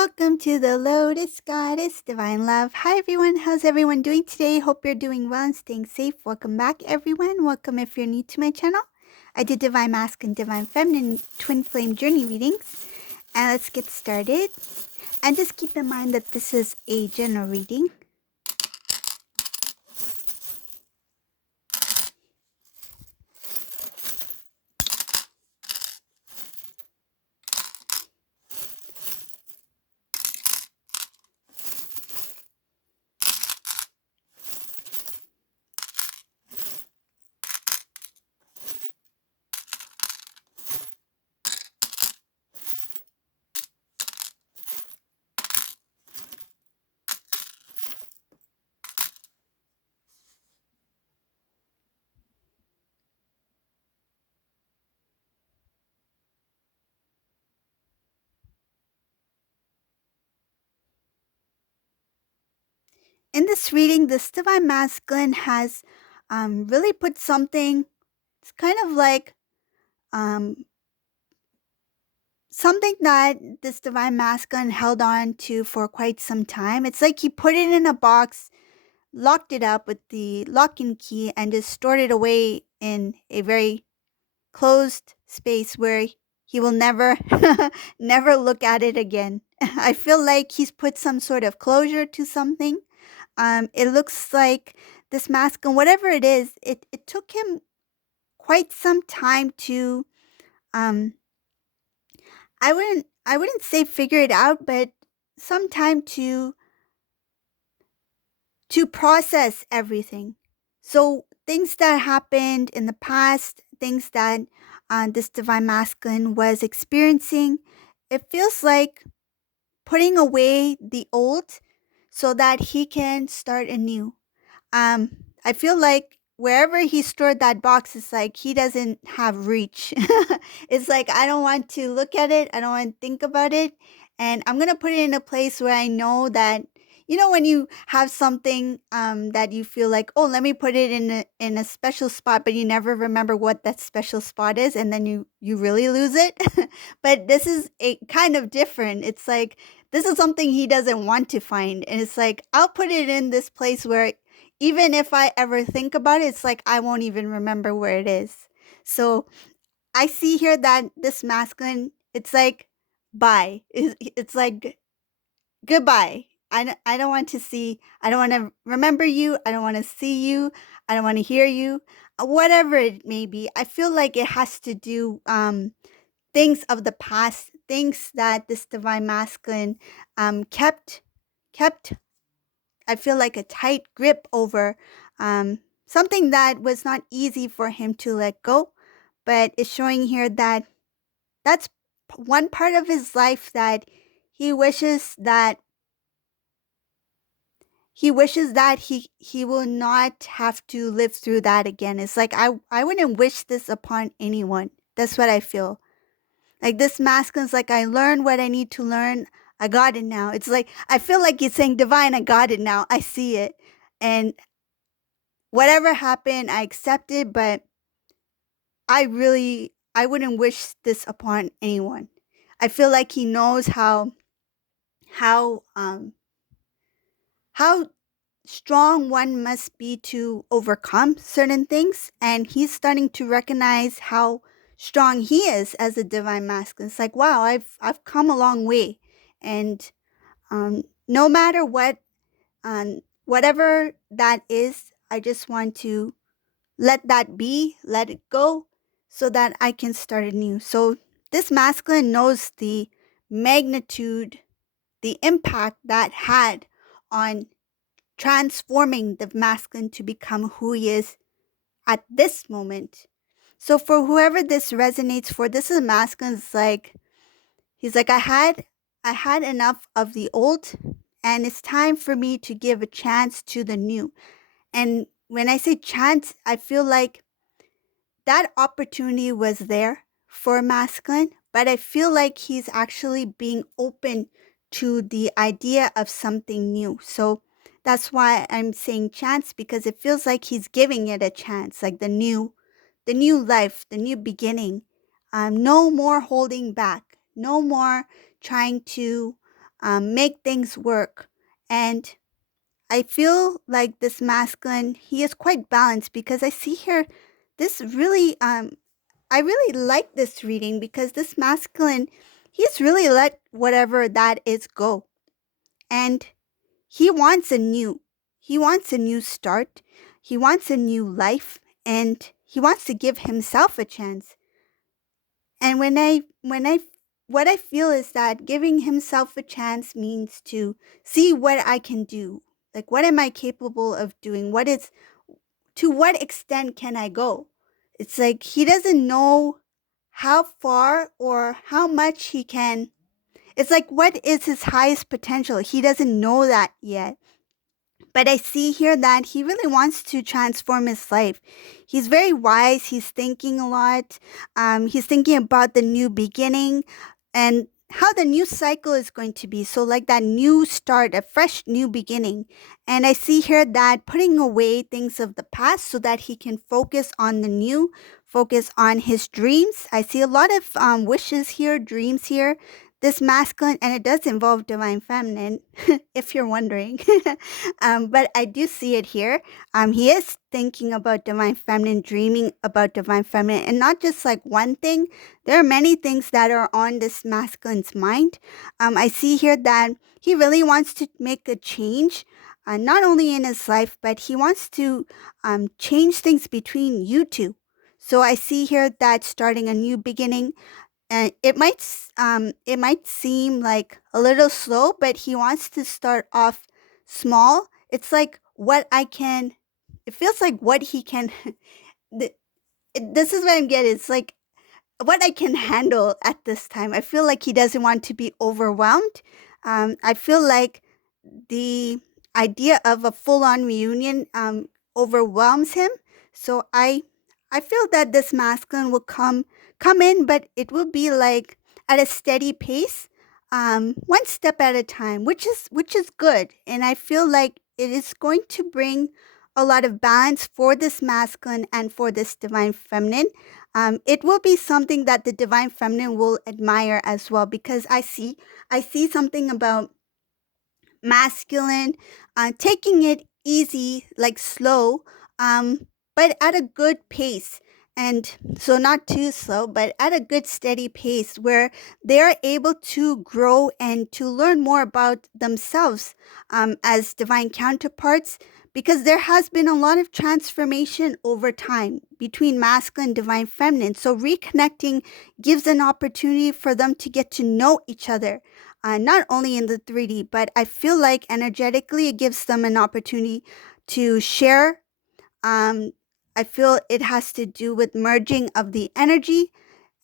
Welcome to the Lotus Goddess Divine Love. Hi everyone, how's everyone doing today? Hope you're doing well and staying safe. Welcome back everyone. Welcome if you're new to my channel. I did Divine Masculine, Divine Feminine Twin Flame Journey readings. And let's get started. And just keep in mind that this is a general reading. In this reading, this Divine Masculine has really put something, it's kind of like um, something that this Divine Masculine held on to for quite some time. It's like he put it in a box, locked it up with the lock and key, and just stored it away in a very closed space where he will never, never look at it again. I feel like he's put some sort of closure to something. It looks like this masculine, whatever it is, it took him quite some time to um I wouldn't say figure it out, but some time to process everything. So things that happened in the past, things that this divine masculine was experiencing, it feels like putting away the old so that he can start anew. I feel like wherever he stored that box, it's like he doesn't have reach. It's like I don't want to look at it, I don't want to think about it, and I'm gonna put it in a place where I know that when you have something that you feel like, oh, let me put it in a special spot, but you never remember what that special spot is, and then you really lose it. But this is a kind of different. It's like this is something he doesn't want to find, and it's like I'll put it in this place where even if I ever think about it, it's like I won't even remember where it is. So I see here that this masculine, it's like bye. It's like goodbye. I don't want to see, I don't want to remember you. I don't want to see you. I don't want to hear you. Whatever it may be, I feel like it has to do things of the past, things that this divine masculine kept I feel like a tight grip over something that was not easy for him to let go, but it's showing here that that's one part of his life that he wishes that he will not have to live through that again. It's like I wouldn't wish this upon anyone. That's what I feel. Like this masculine's like I learned what I need to learn. I got it now. It's like I feel like he's saying, Divine, I got it now. I see it. And whatever happened, I accept it, but I wouldn't wish this upon anyone. I feel like he knows how um how strong one must be to overcome certain things, and he's starting to recognize how strong he is as a divine masculine. It's like, wow, I've come a long way, and no matter what, whatever that is, I just want to let that be, let it go, so that I can start anew. So this masculine knows the magnitude, the impact that had on transforming the masculine to become who he is at this moment. So for whoever this resonates for, this is masculine. It's like he's like I had enough of the old, and it's time for me to give a chance to the new. And when I say chance, I feel like that opportunity was there for masculine, but I feel like he's actually being open to the idea of something new. So that's why I'm saying chance, because it feels like he's giving it a chance, like the new life, the new beginning. No more holding back, no more trying to make things work. And I feel like this masculine, he is quite balanced because I see here this really, I really like this reading because this masculine, he's really let whatever that is go. And he wants a new, he wants a new start. He wants a new life and he wants to give himself a chance. And what I feel is that giving himself a chance means to see what I can do. Like, what am I capable of doing? To what extent can I go? It's like he doesn't know how far or how much he can. It's like, what is his highest potential? He doesn't know that yet. But I see here that he really wants to transform his life. He's very wise. He's thinking a lot. He's thinking about the new beginning and how the new cycle is going to be. So, like that new start, a fresh new beginning. And I see here that putting away things of the past so that he can focus on the new, focus on his dreams. I see a lot of wishes here, dreams here. This masculine, and it does involve divine feminine, if you're wondering. But I do see it here. He is thinking about divine feminine, dreaming about divine feminine, and not just like one thing. There are many things that are on this masculine's mind. I see here that he really wants to make a change, not only in his life, but he wants to change things between you two. So I see here that starting a new beginning, and it might seem like a little slow, but he wants to start off small. It's like what I can. It feels like what he can. th- this is what I'm getting. It's like what I can handle at this time. I feel like he doesn't want to be overwhelmed. I feel like the idea of a full-on reunion overwhelms him. So I feel that this masculine will come in, but it will be like at a steady pace, one step at a time, which is good. And I feel like it is going to bring a lot of balance for this masculine and for this divine feminine. It will be something that the divine feminine will admire as well because I see something about masculine, taking it easy, like slow, but at a good pace. And so, not too slow, but at a good, steady pace where they are able to grow and to learn more about themselves as divine counterparts. Because there has been a lot of transformation over time between masculine and divine feminine. So, reconnecting gives an opportunity for them to get to know each other, not only in the 3D, but I feel like energetically it gives them an opportunity to share. Um, I feel it has to do with merging of the energy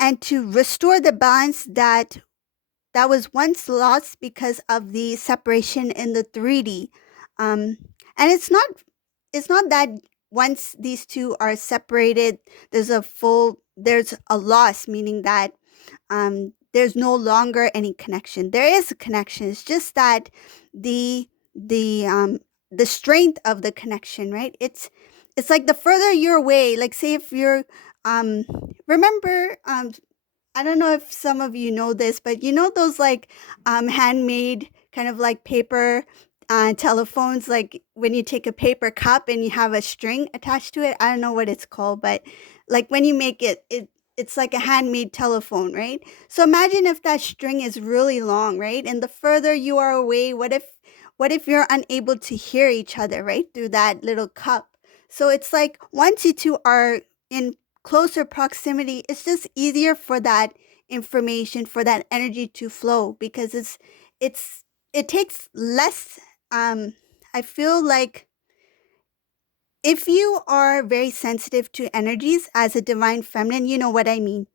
and to restore the balance that was once lost because of the separation in the 3D. Um, and it's not that once these two are separated, there's a loss, meaning that there's no longer any connection. There is a connection. It's just that the the um, the strength of the connection, right? It's like the further you're away. Like say if you're um, remember I don't know if some of you know this, but you know those like handmade kind of like paper telephones, like when you take a paper cup and you have a string attached to it. I don't know what it's called, but like when you make it's like a handmade telephone, right? So imagine if that string is really long, right? And the further you are away, what if you're unable to hear each other, right? Through that little cup. So it's like once you two are in closer proximity, it's just easier for that information, for that energy to flow because it's it takes less I feel like if you are very sensitive to energies as a divine feminine, you know what I mean.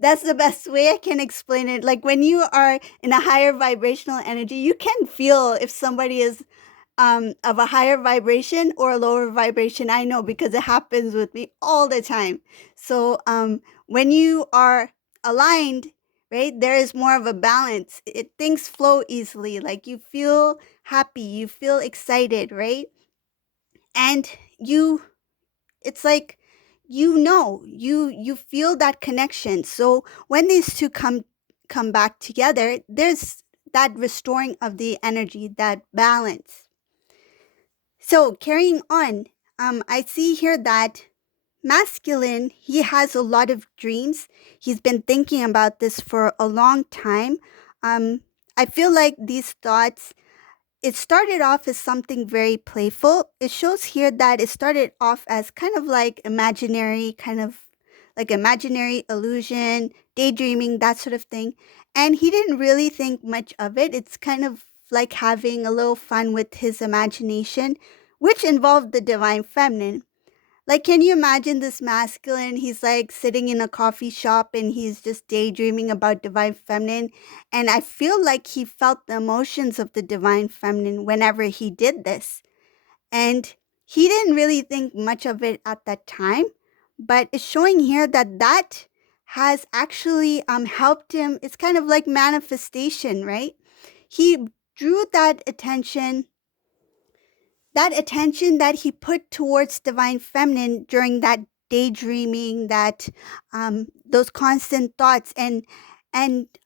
That's the best way I can explain it. Like when you are in a higher vibrational energy, you can feel if somebody is of a higher vibration or a lower vibration. I know because it happens with me all the time. So when you are aligned, right, there is more of a balance. Things flow easily. Like you feel happy, you feel excited, right? And you it's like you feel that connection. So when these two come back together, there's that restoring of the energy, that balance. So carrying on, I see here that masculine, he has a lot of dreams. He's been thinking about this for a long time. Um, I feel like these thoughts, it started off as something very playful. It shows here that it started off as kind of like imaginary, kind of like imaginary illusion, daydreaming, that sort of thing. And he didn't really think much of it. It's kind of like having a little fun with his imagination, which involved the divine feminine. Like, can you imagine this masculine? He's like sitting in a coffee shop and he's just daydreaming about divine feminine. And I feel like he felt the emotions of the divine feminine whenever he did this. And he didn't really think much of it at that time. But it's showing here that that has actually helped him. It's kind of like manifestation, right? He drew that attention that he put towards divine feminine during that daydreaming, that those constant thoughts, and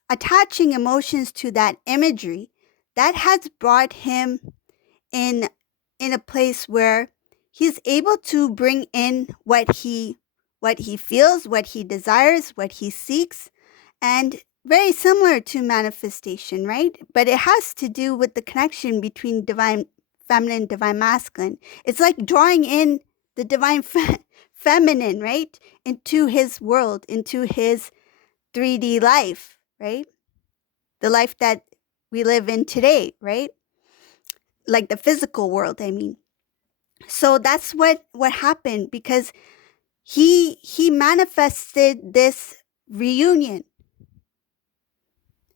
attaching emotions to that imagery, that has brought him in in a place where he's able to bring in what he feels, what he desires, what he seeks, and very similar to manifestation, right? But it has to do with the connection between divine feminine, divine masculine. It's like drawing in the divine feminine, right? Into his world, into his 3D life, right? The life that we live in today, right? Like the physical world, I mean. So that's what happened, because he manifested this reunion.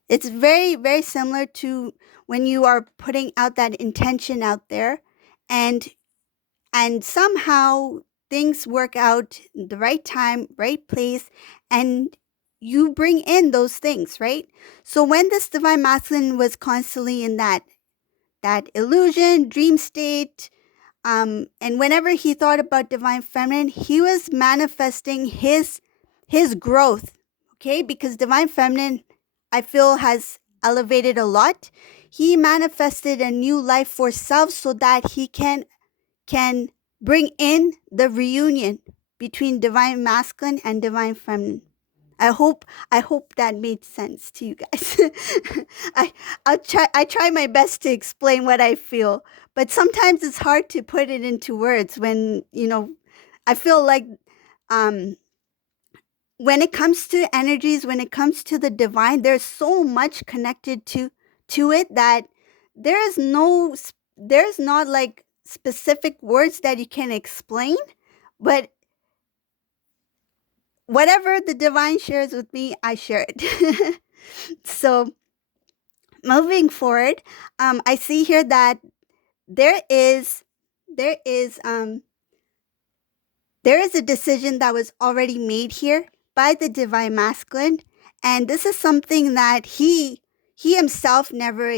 It's very, very similar to when you are putting out that intention out there, and somehow things work out the right time, right place, and you bring in those things, right? So when this divine masculine was constantly in that illusion, dream state, and whenever he thought about divine feminine, he was manifesting his growth, okay? Because divine feminine, I feel, has elevated a lot. He manifested a new life for self so that he can bring in the reunion between divine masculine and divine feminine. I hope that made sense to you guys. I I try my best to explain what I feel, but sometimes it's hard to put it into words when, I feel like um when it comes to energies, when it comes to the divine, there's so much connected to it that there's not like specific words that you can explain, but whatever the divine shares with me, I share it. So moving forward, I see here that there is there is um there is a decision that was already made here by the divine masculine, and this is something that he himself never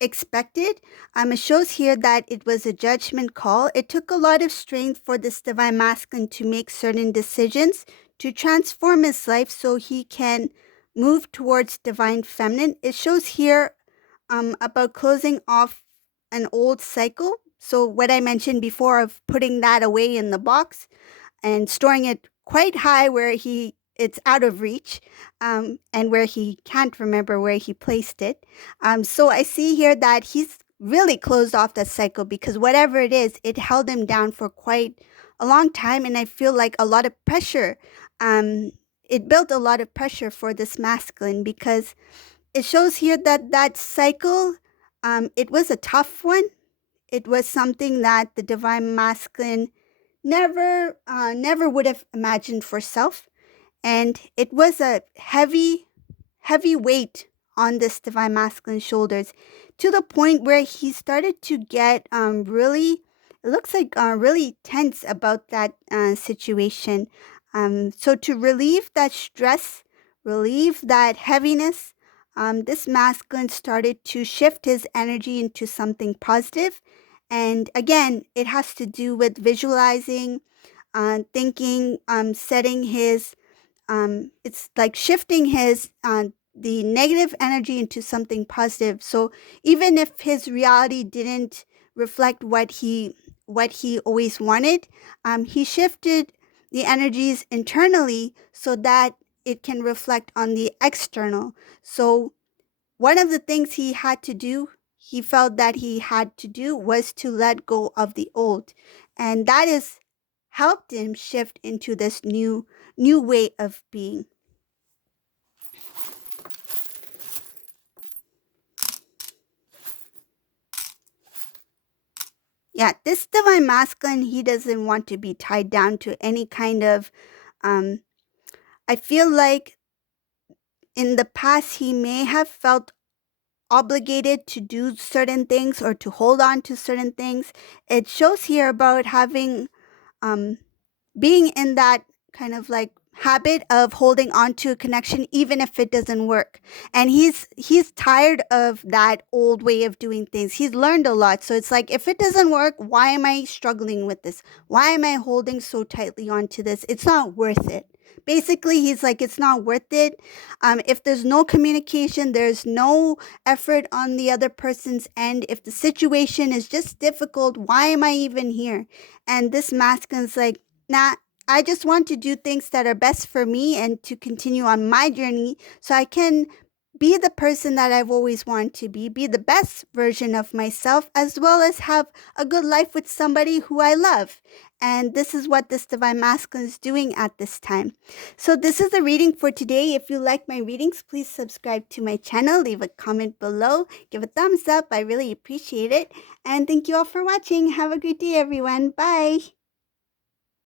expected. It shows here that it was a judgment call. It took a lot of strength for this divine masculine to make certain decisions to transform his life so he can move towards divine feminine. It shows here about closing off an old cycle. So what I mentioned before of putting that away in the box and storing it quite high where it's out of reach, and where he can't remember where he placed it. So I see here that he's really closed off that cycle, because whatever it is, it held him down for quite a long time, and I feel like a lot of pressure. It built a lot of pressure for this masculine, because it shows here that that cycle, it was a tough one. It was something that the divine masculine never would have imagined for self, and it was a heavy weight on this divine masculine shoulders, to the point where he started to get really, it looks like really tense about that situation. So to relieve that stress, relieve that heaviness, this masculine started to shift his energy into something positive. And again, it has to do with visualizing, thinking, setting his, it's like shifting his the negative energy into something positive. So even if his reality didn't reflect what he always wanted, he shifted the energies internally so that it can reflect on the external. So one of the things he felt that he had to do, was to let go of the old. And that has helped him shift into this new way of being. Yeah, this divine masculine, he doesn't want to be tied down to any kind of um I feel like in the past he may have felt obligated to do certain things or to hold on to certain things. It shows here about having um being in that kind of like habit of holding on to a connection even if it doesn't work. And he's tired of that old way of doing things. He's learned a lot, so it's like, if it doesn't work, why am I struggling with this? Why am I holding so tightly onto this? It's not worth it. Basically, he's like, it's not worth it. If there's no communication, there's no effort on the other person's end, if the situation is just difficult, why am I even here? And this masculine's like, nah, I just want to do things that are best for me and to continue on my journey so I can be the person that I've always wanted to be the best version of myself, as well as have a good life with somebody who I love. And this is what this divine masculine is doing at this time. So, this is the reading for today. If you like my readings, please subscribe to my channel, leave a comment below, give a thumbs up. I really appreciate it. And thank you all for watching. Have a great day, everyone. Bye.